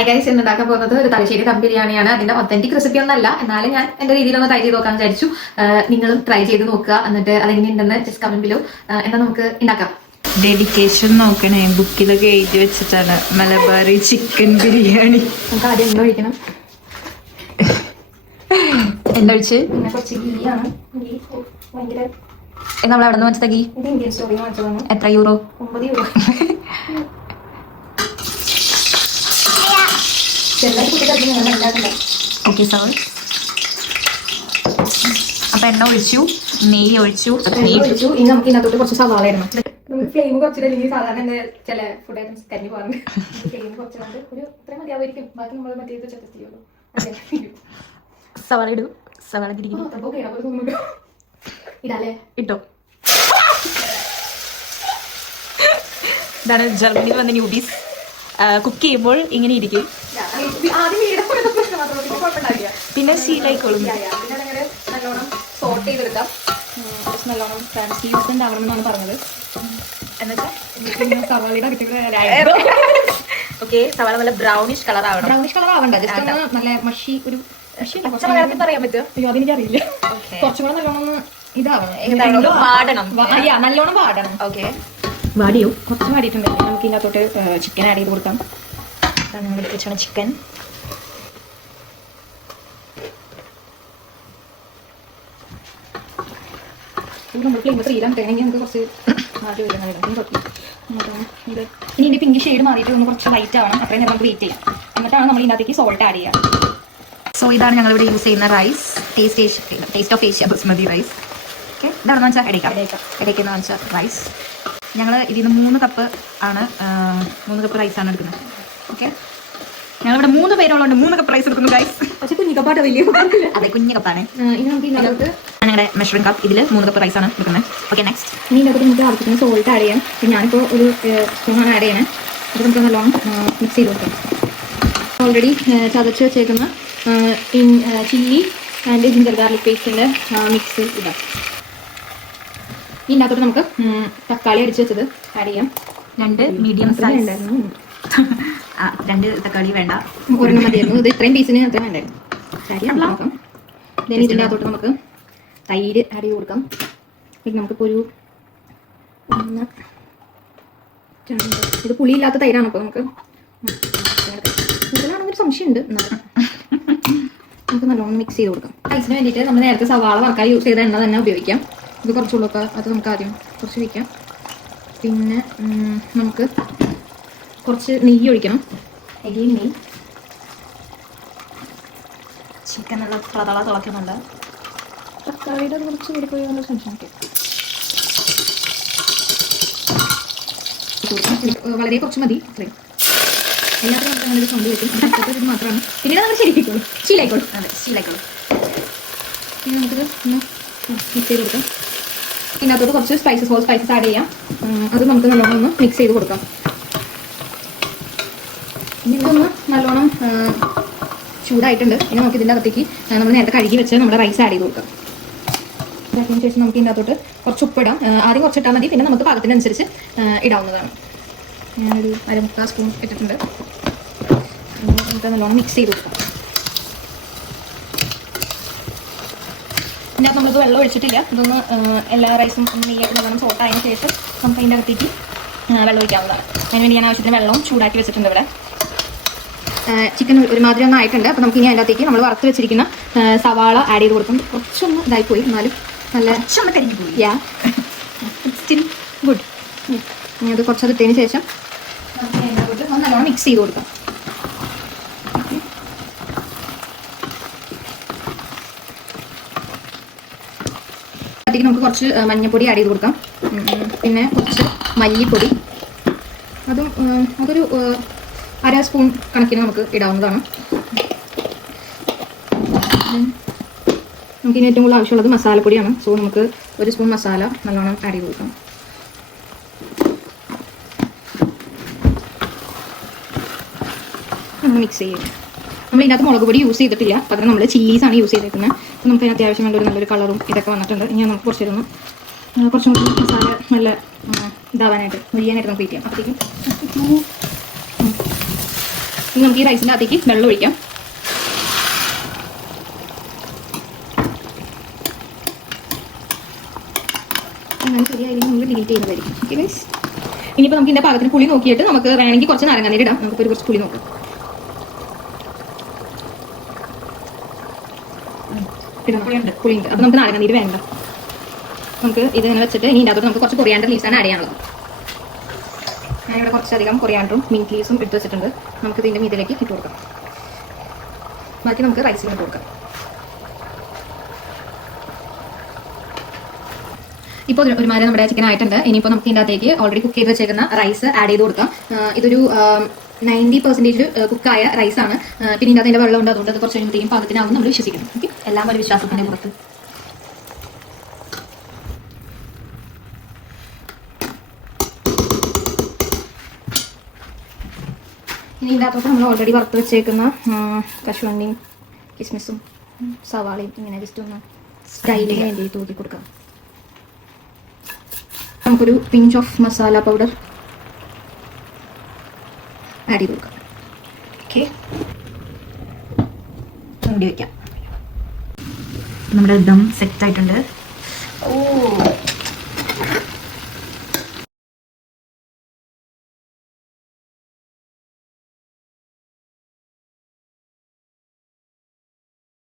High guys, ഇന്ന് ഉണ്ടാക്കാൻ പോകുന്നത് ഒരു തലശ്ശേരി ദം ബിരിയാണിയാണ്. അതിന്റെ ഒത്തന്റിക് റെസിപ്പി ഒന്നല്ല, എന്നാലും ഞാൻ എന്റെ രീതിയിലൊന്ന് ട്രൈ ചെയ്ത് നോക്കാൻ വിചാരിച്ചു. നിങ്ങളും ട്രൈ ചെയ്ത് നോക്കുക, എന്നിട്ട് അതെങ്ങനെയുണ്ടെന്ന് ജസ്റ്റ് കമന്റ് ബിലോ. എന്നാ നമുക്ക് ഉണ്ടാക്കാം. ഡെഡിക്കേഷൻ നോക്കണേ, ബുക്കിലൊക്കെ എഴുതി വെച്ചിട്ടാണ് മലബാറി ചിക്കൻ ബിരിയാണി. നമുക്ക് ആദ്യം എണ്ണ ഒഴിക്കണം. എണ്ണ ഒഴിച്ച് പിന്നെ കുറച്ച് ഗീയാണ്. ഗീ ഭയങ്കര നമ്മൾ എവിടെ നിന്ന് വെച്ചത് ഗീ? ഇത് ഇന്ത്യൻ സ്റ്റോറിൽ നിന്ന് വാങ്ങിച്ചതാണ്. എത്ര യൂറോ? 9 യൂറോ. Okay sir. അപ്പൊ എണ്ണ ഒഴിച്ചു, നെയ്യ് ഒഴിച്ചു. ഇനി നമുക്ക് ഇതിനകത്തോട്ട് കുറച്ച് സവാള ഇടണം. നമുക്ക് ഫ്ലെയിം കുറച്ചില്ലെങ്കിൽ സാധാരണ ചില ഫുഡ് ഐറ്റംസ് കരിഞ്ഞു പോകാറുണ്ട്. ഫ്ലെയിം കുറച്ചുകൊണ്ട് ഒരു ഇത്രയും മതിയാവുമായിരിക്കും. ബാക്കി നമ്മൾ മറ്റേ ചെറുത്ത് ചെയ്യുള്ളൂ. സവാള ഇടൂ. സവാള തിരികെ ഇടാല്ലേ? ഇട്ടോ. ഇതാണ് ജർമ്മനിയിൽ വന്ന ന്യൂബീസ്. കുക്ക് ചെയ്യുമ്പോൾ ഇങ്ങനെ ഇരിക്കും, പിന്നെ ശീലായിക്കോളും. നല്ലോണം സോട്ട് ചെയ്തെടുക്കാം. നല്ലോണം ട്രാൻസ്ലൂസന്റ് ആവണമെന്നാണ് പറഞ്ഞത്. എന്നിട്ട് സവാളയുടെ ഓക്കെ, സവാള നല്ല ബ്രൗണിഷ് കളർ ആവണം. ബ്രൗണിഷ് കളർ ആവണ്ട, ജസ്റ്റ് നല്ല മഷി ഒരു പറയാൻ പറ്റുമോ? അയ്യോ, അതെനിക്കറിയില്ല. കുറച്ചും കൂടെ നല്ലോണം ഇതാവണം, വാടണം. നല്ലോണം വാടണം. ഓക്കെ, വാടിയോ? കുറച്ച് വാടിയിട്ടുണ്ട്. നമുക്ക് ഇതിനകത്തോട്ട് ചിക്കൻ ആഡ് ചെയ്ത് കൊടുക്കാം. നമ്മൾ വെച്ചാണ് ചിക്കൻ. നമ്മൾ ഫ്ലെയിം 3 വേണമെങ്കിൽ നമുക്ക് കുറച്ച് മാറ്റി വരുന്നതായിരുന്നു. ഇത് ഇനി ഇതിന്റെ പിങ്ക് ഷെയ്ഡ് മാറിയിട്ട് ഒന്ന് കുറച്ച് ലൈറ്റ് ആവണം. അത്രയും നേരം നമുക്ക് വെയിറ്റ് ചെയ്യാം. എന്നിട്ടാണ് നമ്മൾ ഇതിനകത്തേക്ക് സോൾട്ട് ആഡ് ചെയ്യാം. സോ ഇതാണ് ഞങ്ങളിവിടെ യൂസ് ചെയ്യുന്ന rice, taste of Asia basmati rice. Okay, ഇതാണെന്ന് വെച്ചാൽ ഇടയ്ക്കെന്ന് വെച്ചാൽ റൈസ്. ഞങ്ങൾ ഇതിന് 3 കപ്പ് റൈസാണ് എടുക്കുന്നത്. ഓക്കെ, ഞങ്ങളിവിടെ 3 പേരുള്ളതുകൊണ്ട് 3 കപ്പ് റൈസ് എടുക്കുന്നു ഗൈസ്. പക്ഷേ കുഞ്ഞു കപ്പാട്ട് വലിയ അതെ, കുഞ്ഞു കപ്പാണ്. ഇനി നമുക്ക് ഇതിനകത്ത് ഞങ്ങളുടെ മെഷറിംഗ് കപ്പ് ഇതിൽ 3 കപ്പ് റൈസാണ് എടുക്കുന്നത്. ഓക്കെ, നെക്സ്റ്റ് ഇനി ഇതിനകത്ത് നമുക്ക് ആവശ്യത്തിന് സോൾട്ട് ആഡ് ചെയ്യാം. ഞാനിപ്പോൾ ഒരു സ്പൂണാണ് ആഡ് ചെയ്യണേ. അത് നമുക്ക് നല്ലോണം മിക്സ് ചെയ്ത് കൊടുക്കാം. ഓൾറെഡി ചതച്ച് വെച്ചേക്കുന്ന ചില്ലി ആൻഡ് ജിഞ്ചർ ഗാർലിക് പേസ്റ്റിൻ്റെ മിക്സ് ഇടാം. ഇതിനകത്തോട്ട് നമുക്ക് തക്കാളി അടിച്ച് വെച്ചത് ആഡ് ചെയ്യാം. 2 മീഡിയം സൈസ്. 2 തക്കാളി വേണ്ട, ഒരെണ്ണം മതിയായിരുന്നു. ഇത് ഇത്രയും പീസിന് അത്രയും വേണ്ടായിരുന്നു. നോക്കാം. ഇതിൻ്റെ അകത്തോട്ട് നമുക്ക് തൈര് ആഡ് ചെയ്ത് കൊടുക്കാം. നമുക്കിപ്പോൾ ഒരു 1, 2, ഇത് പുളിയില്ലാത്ത തൈരാണ്. അപ്പോൾ നമുക്ക് ഇതിലാണെന്നൊരു സംശയമുണ്ട്. നമുക്ക് നല്ലോണം മിക്സ് ചെയ്ത് കൊടുക്കാം. റൈസിന് വേണ്ടിയിട്ട് നമ്മൾ നേരത്തെ സവാള വറക്കാൻ യൂസ് ചെയ്ത എണ്ണ തന്നെ ഉപയോഗിക്കാം. ഇത് കുറച്ചുള്ളൊക്കെ അത് നമുക്ക് ആദ്യം കുറച്ച് വയ്ക്കാം. പിന്നെ നമുക്ക് കുറച്ച് നെയ്യ് ഒഴിക്കണം. നെയ്യ് ചിക്കൻ നല്ല തിളക്കുന്നുണ്ട്. തക്കാളിയുടെ കുറച്ച് കൂടിപ്പോയി നല്ല സംശയമൊക്കെ. വളരെ കുറച്ച് മതി. അത്രയും എല്ലാത്തിനും നമുക്ക് അങ്ങനെ ഒരു സൗണ്ട് കിട്ടും. ഇത് മാത്രമാണ്. പിന്നീട് നമ്മൾ ശരിപ്പിക്കുള്ളൂ. ശീലായിക്കോളും. അതെ, ശീലായിക്കോളും. പിന്നെ നമുക്കിത് ഒന്ന് മിക്സ് ചെയ്ത് കൊടുക്കാം. ഇതിനകത്തോട്ട് കുറച്ച് സ്പൈസസ് ആഡ് ചെയ്യാം. അത് നമുക്ക് നല്ലോണം ഒന്ന് മിക്സ് ചെയ്ത് കൊടുക്കാം. ഇതൊന്ന് നല്ലോണം ചൂടായിട്ടുണ്ട്. ഇനി നമുക്ക് ഇതിൻ്റെ അകത്തേക്ക് നമ്മൾ നേരത്തെ കഴുകി വെച്ച് നമ്മുടെ റൈസ് ആഡ് ചെയ്ത് കൊടുക്കാം. അതിന് ശേഷം നമുക്ക് ഇതിൻ്റെ അകത്തോട്ട് കുറച്ച് ഉപ്പിടാം. ആദ്യം കുറച്ചിട്ടാൽ മതി, പിന്നെ നമുക്ക് പാകത്തിനനുസരിച്ച് ഇടാവുന്നതാണ്. ഞാനൊരു 1/4 സ്പൂൺ ഇട്ടിട്ടുണ്ട്. നമുക്ക് നല്ലോണം മിക്സ് ചെയ്ത് കൊടുക്കാം. ഇതിനകത്ത് നമ്മളിത് വെള്ളം ഒഴിച്ചിട്ടില്ല. ഇതൊന്ന് എല്ലാ റൈസും നെയ്യായിട്ട് നല്ലോണം സോട്ടായതിനു ശേഷം നമുക്ക് അതിൻ്റെ അകത്തേക്ക് വെള്ളം ഒഴിക്കാവുന്നതാണ്. അതിനുവേണ്ടി ഞാൻ ആവശ്യത്തിന് വെള്ളം ചൂടാക്കി വെച്ചിട്ടുണ്ട്. ഇവിടെ ചിക്കൻ ഒരുമാതിരി ഒന്നും ആയിട്ടുണ്ട്. അപ്പോൾ നമുക്ക് ഇനി അതിൻ്റെ അകത്തേക്ക് നമ്മൾ വറുത്ത് വെച്ചിരിക്കുന്ന സവാള ആഡ് ചെയ്ത് കൊടുക്കും. കുറച്ചൊന്ന് ഇതായിപ്പോയി, എന്നാലും നല്ല കരിഞ്ഞു പോയി. Still good. ഇനി അത് കുറച്ചത് ഇട്ടതിന് ശേഷം നമുക്ക് അതിൻ്റെ അകത്തോട്ട് ഒന്ന് നല്ലോണം മിക്സ് ചെയ്ത് കൊടുക്കാം. അതിലേക്ക് നമുക്ക് കുറച്ച് മഞ്ഞൾപ്പൊടി ആഡ് ചെയ്ത് കൊടുക്കാം. പിന്നെ കുറച്ച് മല്ലിപ്പൊടി, അതൊരു 1/2 സ്പൂൺ കണക്കിന് നമുക്ക് ഇടാവുന്നതാണ്. നമുക്കിനി ഏറ്റവും കൂടുതൽ ആവശ്യമുള്ളത് മസാലപ്പൊടിയാണ്. സോ നമുക്ക് 1 സ്പൂൺ മസാല നല്ലോണം ആഡ് ചെയ്ത് കൊടുക്കാം. മിക്സ് ചെയ്യും. നമ്മൾ ഇതിനകത്ത് മുളക് പൊടി യൂസ് ചെയ്തിട്ടില്ല, പകരം നമ്മൾ ചില്ലീസാണ് യൂസ് ചെയ്തിരിക്കുന്നത്. അപ്പോൾ നമുക്ക് അതിന് അത്യാവശ്യം വേണ്ട ഒരു നല്ലൊരു കളറും ഇതൊക്കെ വന്നിട്ടുണ്ട്. ഇനി നമുക്ക് കുറച്ചും കൂടി മസാല നല്ല ഇതാവാനായിട്ട് മുരിയാനായിട്ട് നമുക്ക് വെയിറ്റ് ചെയ്യാം. അപ്പോഴത്തേക്കും ഇനി നമുക്ക് ഈ റൈസിൻ്റെ അകത്തേക്ക് വെള്ളം ഒഴിക്കാം. അങ്ങനെ ശരിയായാലും നമ്മൾ ഡിലീറ്റ് ചെയ്യുന്നതായിരിക്കും. ഓക്കെ ഗൈസ്, ഇനിയിപ്പോൾ നമുക്ക് ഇതിൻ്റെ പാകത്തിന് പുളി നോക്കിയിട്ട് നമുക്ക് വേണമെങ്കിൽ കുറച്ച് നാരങ്ങാനീര് ഇടാം. നമുക്കൊരു കുറച്ച് പുളി നോക്കാം. പുളിയുണ്ട്. അപ്പോൾ നമുക്ക് നാരങ്ങാനീര് വേണ്ട. നമുക്ക് ഇത് ഇങ്ങനെ വെച്ചിട്ട് ഇനി ഇതിനകത്തോട്ട് നമുക്ക് കുറച്ച് കൊറിയാണ്ടർ ലീവ്സാണ് ആഡ് ചെയ്യാനുള്ളത്. ഞാനിവിടെ കുറച്ചധികം കൊറിയാണ്ടറും മിൻറ്റ് ലീവ്സും എടുത്ത് വെച്ചിട്ടുണ്ട്. നമുക്ക് ഇതിൻ്റെ മീതിലേക്ക് ഇട്ട് കൊടുക്കാം. ബാക്കി നമുക്ക് റൈസിൽ ഇട്ട് കൊടുക്കാം. ഇപ്പോൾ ഒരുമാതിരി നമ്മുടെ ചിക്കൻ ആയിട്ടുണ്ട്. ഇനിയിപ്പോൾ നമുക്ക് ഇതിൻ്റെ അകത്തേക്ക് ഓൾറെഡി കുക്ക് ചെയ്ത് വെച്ചേക്കുന്ന റൈസ് ആഡ് ചെയ്ത് കൊടുക്കാം. ഇതൊരു 90% കുക്കായ റൈസാണ്. പിന്നെ ഇതിൻ്റെ അതിൻ്റെ വെള്ളം ഉണ്ട്, അതുകൊണ്ട് അത് കുറച്ച് കഴിയുമ്പോഴത്തേക്കും പാകത്തിനാവും നമ്മൾ വിശ്വസിക്കണം. ഓക്കെ, എല്ലാം ഒരു വിശ്വാസത്തിൻ്റെ പുറത്ത്. ഇനി ഇതിൻ്റെ അകത്തോട്ട് നമ്മൾ ഓൾറെഡി വറുത്ത് വെച്ചേക്കുന്ന കശുവണ്ടിയും കിസ്മിസും സവാളയും ഇങ്ങനെ ജസ്റ്റ് ഒന്ന് സ്റ്റൈലിന് വേണ്ടി തൂക്കി കൊടുക്കാം. നമുക്കൊരു pinch of masala powder add ചെയ്ത് കൊടുക്കാം. ഓക്കെ, മൂടി വയ്ക്കാം. നമ്മുടെ ദം സെറ്റ് ആയിട്ടുണ്ട്. ഓ